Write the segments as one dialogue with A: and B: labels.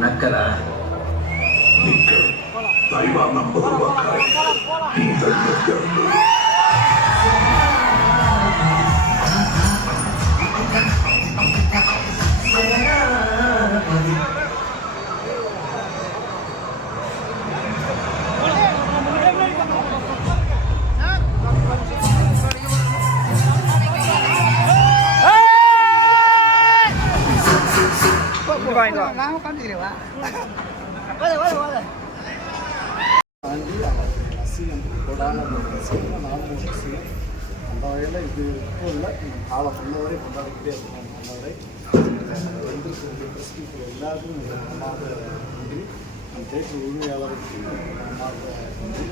A: நக்கலா? நீங்கள் தயவான உருவாக்காய் நீங்கள் நான் உட்காந்துக்கிறேன் வாங்க வாங்க
B: தாண்டி அவர் ரசிகன் கொடான ஒரு ரசிகன் நானும் ஒரு ரசிகன் அந்த வகையில் இது இப்போ இல்லை காலம் உள்ளவரை கொண்டாடிக்கிட்டே இருக்கோம் அந்த வரை ரெண்டு ப்ரெஸ் பீப்புள் எல்லாருக்கும் மனமார்ந்த நன்றி அந்த தேட்டர் உரிமையாளருக்கு மனமார்ந்த நன்றி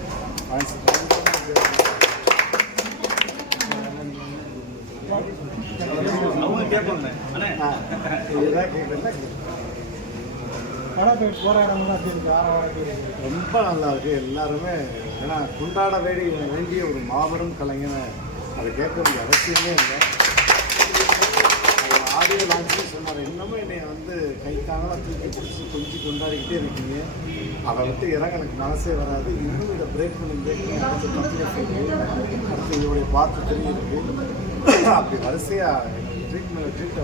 C: அவங்க கேட்பாங்க
B: கேட்குறேன் ரொம்ப நல்லா இருக்கு. எல்லாருமே ஏன்னா கொண்டாட வேடி வேண்டிய ஒரு மாபெரும் கலைஞனை அதை கேட்க வேண்டிய அவசியமே இல்லை. ஆடியோ லான்ச்சில் சொன்னார் இன்னமும் என்னை வந்து கைத்தாங்கலாம் தூக்கி பிடிச்சி கொஞ்சம் கொண்டாடிக்கிட்டே இருக்கீங்க. அதை விட்டு இறங்க எனக்கு மனசே வராது. இன்னும் இதை பிரேக் பண்ணி பிரேக் பண்ணி அடுத்து கம்ப்ளீட் அடுத்து இதோடைய பார்த்து தெரியும் அப்படி வரிசையாக ட்ரீட் மேலே ட்ரீட்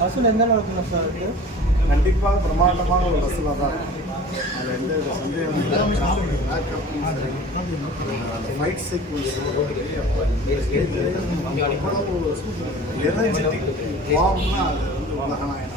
A: வசூல் எந்த அளவுக்கு சார் இருக்கு
B: கண்டிப்பாக பிரம்மாண்டமான ஒரு வசூலாக தான். அதில் எந்த அந்த ஃபைட் சீக்வன்ஸ் எவ்வளவு எனர்ஜெட்டிக் ஃபார்ம்னா அது வந்து உலகநாயகன்